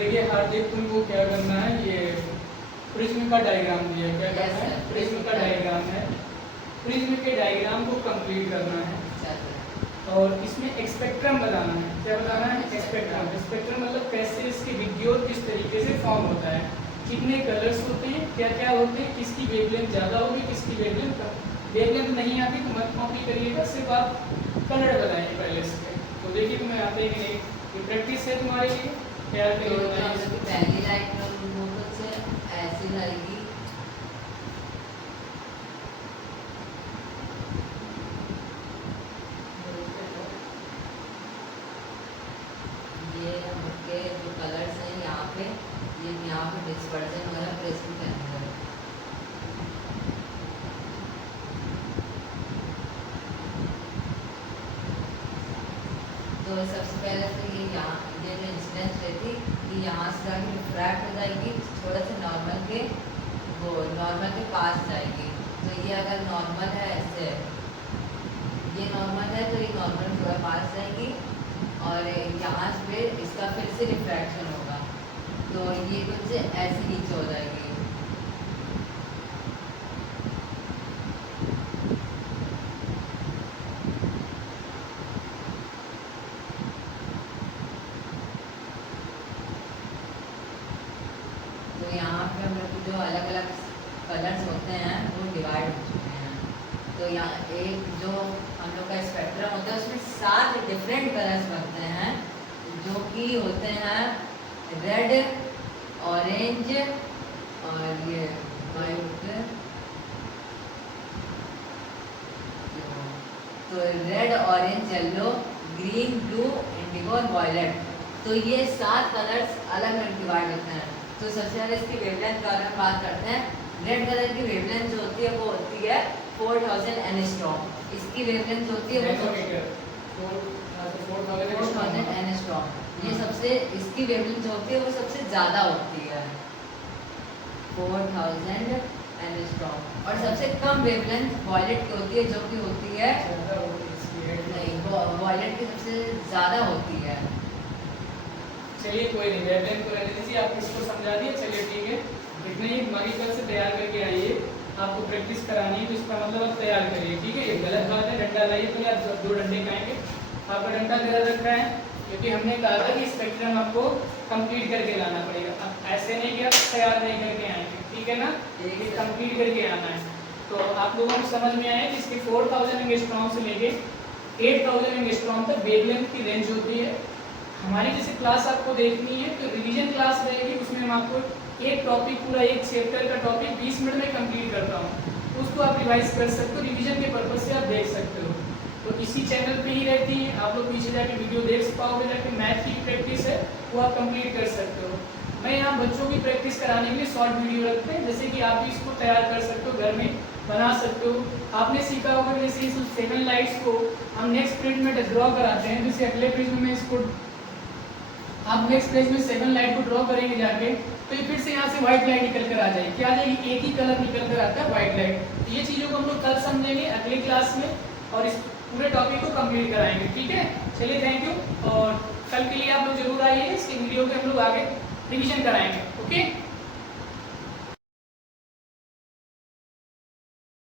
देखिए हार्दिक, तुमको क्या करना है, ये प्रिज्म का डायग्राम दिया है। क्या करना है? प्रिज्म का डायग्राम है। प्रिज्म के डायग्राम को कंप्लीट करना है और इसमें स्पेक्ट्रम बताना है। क्या बताना है? स्पेक्ट्रम। स्पेक्ट्रम मतलब कैसे इसकी विद्युत किस तरीके से फॉर्म होता है, कितने कलर्स होते हैं, क्या क्या होते हैं, किसकी वेवलेंथ ज़्यादा होगी, किसकी वेवलेंथ कम। वेवलेंथ नहीं आती तो मत कॉपी करिएगा, सिर्फ आप कलर बताइए पहले इसके। तो देखिए तुम्हें आते हैं कि नहीं, ये प्रैक्टिस है तुम्हारे लिए। तैयार करिए। पहली लाइट से ऐसी रहेगी, ये हमके जो कलर्स हैं यहाँ पे, ये यहाँ पे डिस्पर्जन हो रहा है प्रिज्म के अंदर। तो सबसे पहले तो ये यहाँ ये जो इंसिडेंस रहती कि यहाँ से जाके रिफ्रैक्ट हो जाएगी, थोड़ा सा नॉर्मल के वो नॉर्मल के पास जाएगी। तो ये अगर नॉर्मल है ऐसे, ये नॉर्मल है तो ये नॉर्मल थोड़ा पास जाएगी और यहाँ पे इसका फिर से रिफ्रैक्शन होगा, तो ये कुछ ऐसे नीचे हो जाएगी। तो यहाँ पे हम लोग जो अलग अलग कलर्स होते हैं वो डिवाइड हो चुके हैं। तो यहाँ एक जो हम लोग का स्पेक्ट्रम होता है उसमें 7 डिफरेंट कलर्स बनते हैं, जो कि होते हैं रेड, ऑरेंज और ये वाइट। तो red, orange, yellow, green, blue, Indigo और वॉयलेट। तो ये 7 कलर्स अलग अलग डिवाइड होते हैं। तो सबसे पहले इसकी वेवलेंथ के बारे में बात करते हैं। रेड कलर की वेवलेंथ जो होती है वो होती है 4000 एंगस्ट्रॉम। इसकी वेवलेंथ जो होती है वो 4000 एंगस्ट्रॉम। ये सबसे इसकी वेवलेंथ जो होती है वो सबसे ज़्यादा होती है 4000 एंगस्ट्रॉम। और सबसे कम वेवलेंथ वॉयलेट की होती है, जो कि होती है नहीं, वॉयलेट की सबसे ज़्यादा होती है। चलिए कोई नहीं, वेवलेंथ को रहने दीजिए, आप इसको समझा दिए। चलिए ठीक है, इतने ही हमारी कल से तैयार करके आइए। आपको प्रैक्टिस करानी है तो इसका मतलब आप तैयार करिए, ठीक है। ये गलत बात है, डंडा लाइए तो यार 2 डंडे खाएंगे। आपका डंडा गलत रखा है क्योंकि हमने कहा था कि स्पेक्ट्रम आपको कंप्लीट करके लाना पड़ेगा। अब ऐसे नहीं कि आप तैयार नहीं करके आएंगे, ठीक है ना, ये कंप्लीट करके आना है। तो आप लोगों को समझ में आया कि इसके 4000 एंगस्ट्रॉम से लेके 8000 एंगस्ट्रॉम तक वेवलेंथ की रेंज होती है। हमारी जैसे क्लास आपको देखनी है तो रिवीजन क्लास रहेगी, उसमें हम आपको एक टॉपिक, पूरा एक चैप्टर का टॉपिक 20 मिनट में कंप्लीट करता हूँ। उसको आप रिवाइज कर सकते हो, रिवीजन के पर्पज से आप देख सकते हो। तो इसी चैनल पे ही रहती है, आप लोग पीछे जाके वीडियो देख पाओगे, जाके मैथ की प्रैक्टिस है वो आप कंप्लीट कर सकते हो। मैं यहाँ बच्चों की प्रैक्टिस कराने के लिए शॉर्ट वीडियो रखते हैं, जैसे कि आप भी इसको तैयार कर सकते हो, घर में बना सकते हो। आपने सीखा होगा जैसे इस 7 लाइट्स को हम नेक्स्ट प्रिंट में ड्रॉ कराते हैं, जैसे अगले प्रिज्म में इसको आप नेक्स्ट पेज में 7 लाइट को ड्रॉ करेंगे जाके, तो ये फिर से यहाँ से व्हाइट लाइट निकल कर आ जाएगी। क्या आ जाएगी? एक ही कलर निकल कर आता है, व्हाइट लाइट। तो ये चीज़ों को हम लोग कल समझेंगे अगली क्लास में और इस पूरे टॉपिक को कंप्लीट कराएंगे, ठीक है। चलिए थैंक यू, और कल के लिए आप लोग जरूर आइए, इसके वीडियो के हम लोग आगे रिविजन कराएंगे, ओके।